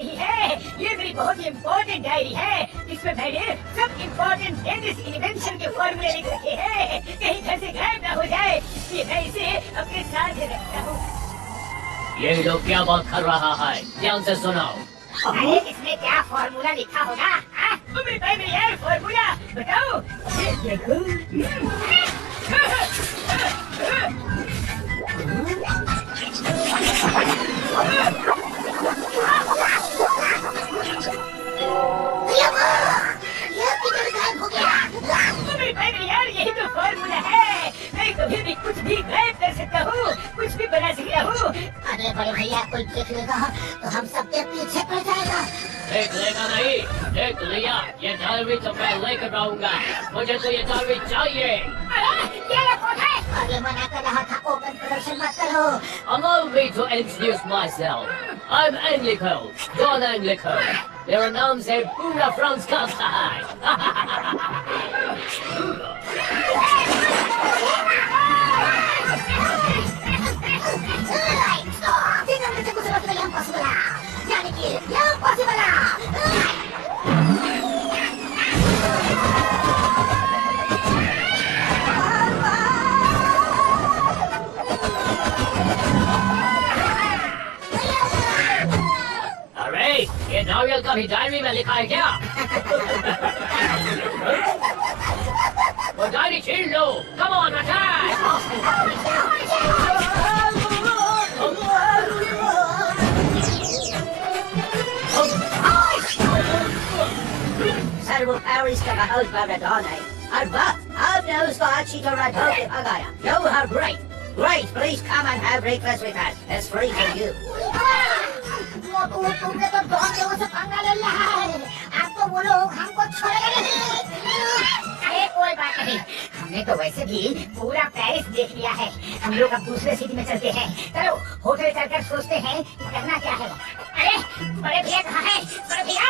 है। ये मेरी बहुत ही इम्पोर्टेंट डायरी है। इसमें मैंने सब इम्पोर्टेंट लेटेस्ट इन्वेंशन के फॉर्मूले लिख रखे हैं। कहीं घर से गायब ना हो जाए, इसलिए मैं इसे अपने साथ रखता हूँ। ये लोग क्या बात कर रहा है, ध्यान से सुनो। अरे इसमें क्या फॉर्मूला लिखा होगा? मेरे भाई मेरी यार फॉर्मूला बताओ। ये देखो। यार यही तो फॉर्मूला है। मैं कभी भी कुछ भी गायब कर सकता हूँ, कुछ भी बना सकता हूँ। अरे बड़े भैया कोई देख लेगा तो हम सबके पीछे पड़ जाएगा। देख लेगा नहीं, देख लिया। ये डायरी तो मैं लेकर आऊंगा। मुझे तो ये डायरी चाहिए। अरे मना कर रहा था, ओपन प्रदर्शन मत करो। Allow me to introduce myself. I'm Anglico, John Anglico. मेरा नाम से पूरा फ्रांस कांपता है। अरे ये नारियल का भी डायरी में लिखा है क्या? वो डायरी छीन लो। Come on, attack! सर वो पेरिस का हाउस बारदान है और बस आपने उसको अच्छी तरह धो के भगाया। You are great. Great, please come and have breakfast with us. It's free for you. तुमने तो डॉन लोगों से पंगा ले लिया है। अब तो वो लोग हमको छोड़ेंगे नहीं। अरे कोई बात नहीं, हमने तो वैसे भी पूरा पेरिस देख लिया है। हम लोग अब दूसरे सिटी में चलते हैं। चलो होटल चलकर सोचते हैं करना क्या है। अरे बड़े भैया कहाँ है? बड़े भैया,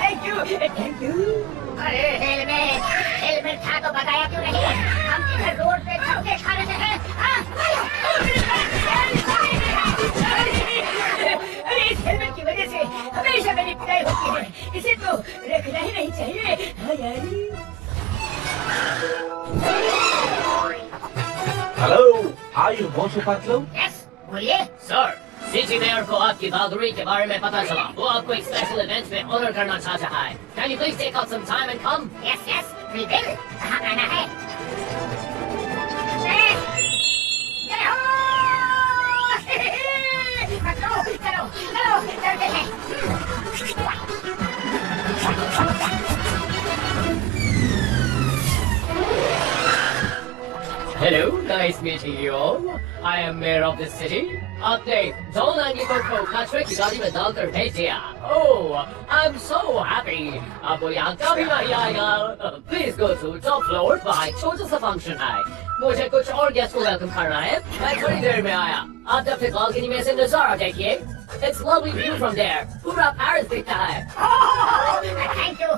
थैंक यू थैंक यू। अरे हेलमेट था तो बताया क्यों नहीं? हम इधर रोड पे धक्के खा रहे हैं। अरे इस हेलमेट की वजह से हमेशा मेरी पिटाई होती है। इसे तो रखना ही नहीं चाहिए। हाँ यार। Hello, are you Moto Patlu? Yes बोलिए। सर, सिटी मेयर को आपकी बहादुरी के बारे में पता चला। वो आपको एक स्पेशल इवेंट में ऑनर करना चाहता है। Can you please take out some time and come? Yes बिल्कुल। कहाँ आना है? चलो चलते हैं। Hello, nice meeting you all. I am mayor of this city. आपने जॉन एंग्लिको को कचरे की गाड़ी में डालकर भेज दिया। Oh, I'm so happy. आपको यहाँ कभी नहीं आएगा। Please go to top floor by छोटा सा फंक्शन है। मुझे कुछ और गेस्ट को वेलकम करना है। मैं थोड़ी देर में आया। आप जब तक बालकनी में से नजारा देखिए। It's lovely view from there. पूरा पेरिस दिखता है। Thank you.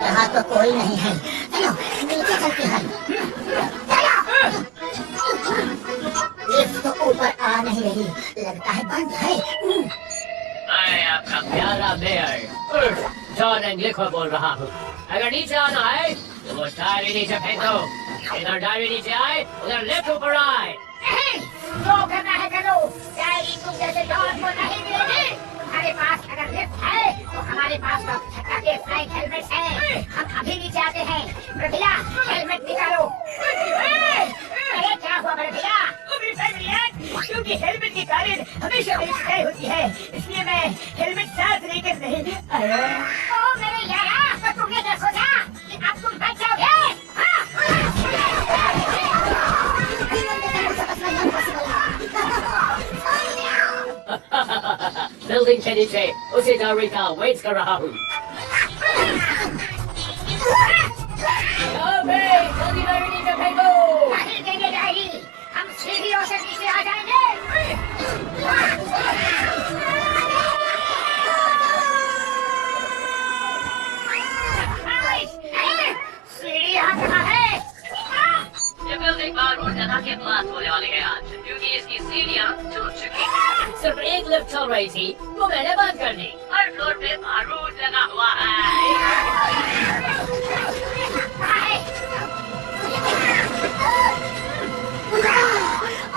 यहाँ तो कोई नहीं है। चलो नीचे चलते हैं। लिफ्ट तो ऊपर आ नहीं रही, लगता है बंद है। मैं आपका प्यारा मेयर जॉन एंग्लिको बोल रहा हूँ। अगर नीचे आना है तो वो डायरी नीचे फेंक दो। इधर डायरी नीचे आए, उधर लिफ्ट ऊपर आए। जो करना है करो। डायरी तुम जैसे डॉन को नहीं मिलेगी। तुम्हारे पास अगर लिफ्ट है तो हमारे पास तो छक्का के फ्लाइंग हेलमेट है। हम अभी नीचे आते हैं। भैया हेलमेट निकालो। अरे क्या हुआ बड़े भैया? क्योंकि हेलमेट के कारण हमेशा मेरी पिटाई होती है, इसलिए मैं हेलमेट साथ लेकर नहीं आया। ओ मेरे यारा, तुमने क्या सोचा कि अब तुम बच जाओगे? बिल्डिंग के नीचे उसी डायरी का वेट कर रहा हूँ। जल्दी डायरी नीचे फेंको। नहीं देंगे डायरी, हम सीढ़ियों से नीचे आ जाएंगे। सिर्फ एक लिफ्ट चल रही थी, वो मैंने बंद कर दी। हर फ्लोर पे बारूद लगा हुआ है।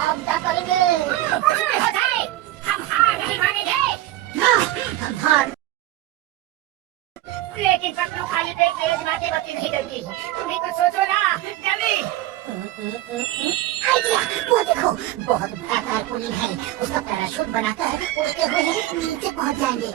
अब क्या करेंगे? हम हार नहीं मानेंगे। हम हार। लेकिन पतलू खाली पेट तेज माते बत्ती नहीं जलती। तुम भी कुछ सोचो ना, जल्दी। आइडिया, वो देखो, बहुत भयानक पुलिस है। उसका पैराशूट बनाकर उड़ते हुए नीचे पहुंच जाएंगे।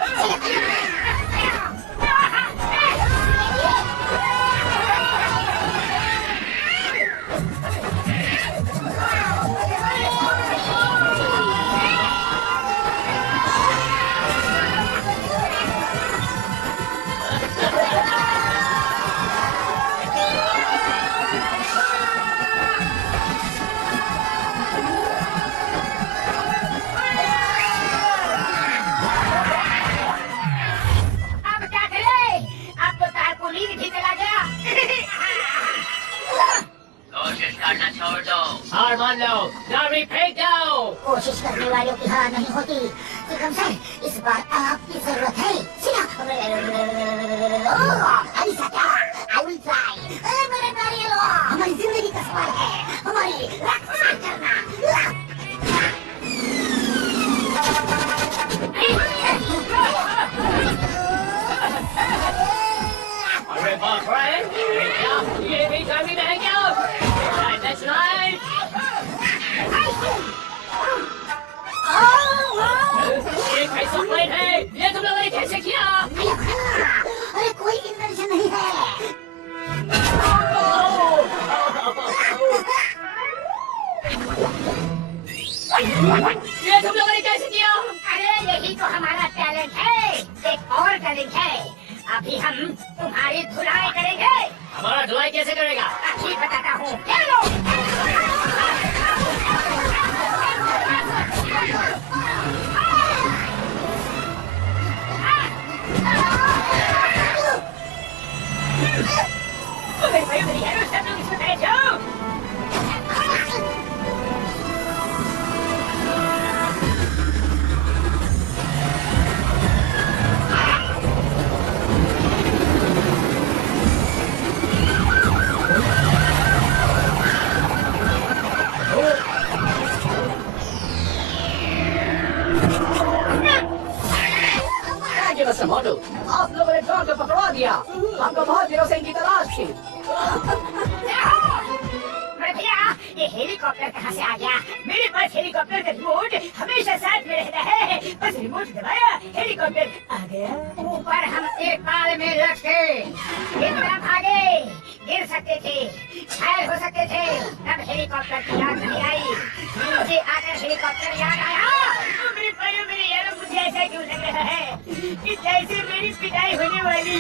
हार मान लो, गाड़ी फेंक दो। कोशिश करने वालों की हार नहीं होती। चिकन सर, इस बार आपकी जरूरत है। हमारी जिंदगी का सवाल है, हमारी रक्षा करना। अरे बाप रे, ये भी टाइमिंग है क्या? That's right. ये कैसा प्लेन है? ये तुम लोगों ने कैसे किया? अरे कोई इन्वेंशन नहीं है। ये तुम लोगों ने कैसे किया? अरे यही तो हमारा टैलेंट है। एक और टैलेंट है, अभी हम तुम्हारी धुलाई करेंगे। हमारा धुलाई कैसे करेगा? अभी बताता हूँ। ले लो। मोटू, आप लोगों ने ड्रोन को पकड़ा दिया। हमको बहुत दिनों से इनकी तलाश थी। भैया, ये हेलीकॉप्टर कहाँ से आ गया? मेरे पास हेलीकॉप्टर का रिमोट हमेशा साथ में रहता है। बस रिमोट दबाया, हेलीकॉप्टर आ गया। ऊपर हम एक बाल में लटके, कितना भागे, गिर सकते थे, घायल हो सकते थे। तब हेलीकॉप्टर की याद नहीं आई। नीचे आकर हेलीकॉप्टर याद आया। मेरे भाइयों, मेरे यारों, मुझे ऐसा क्यों लग रहा है कि जैसे मेरी पिटाई होने वाली।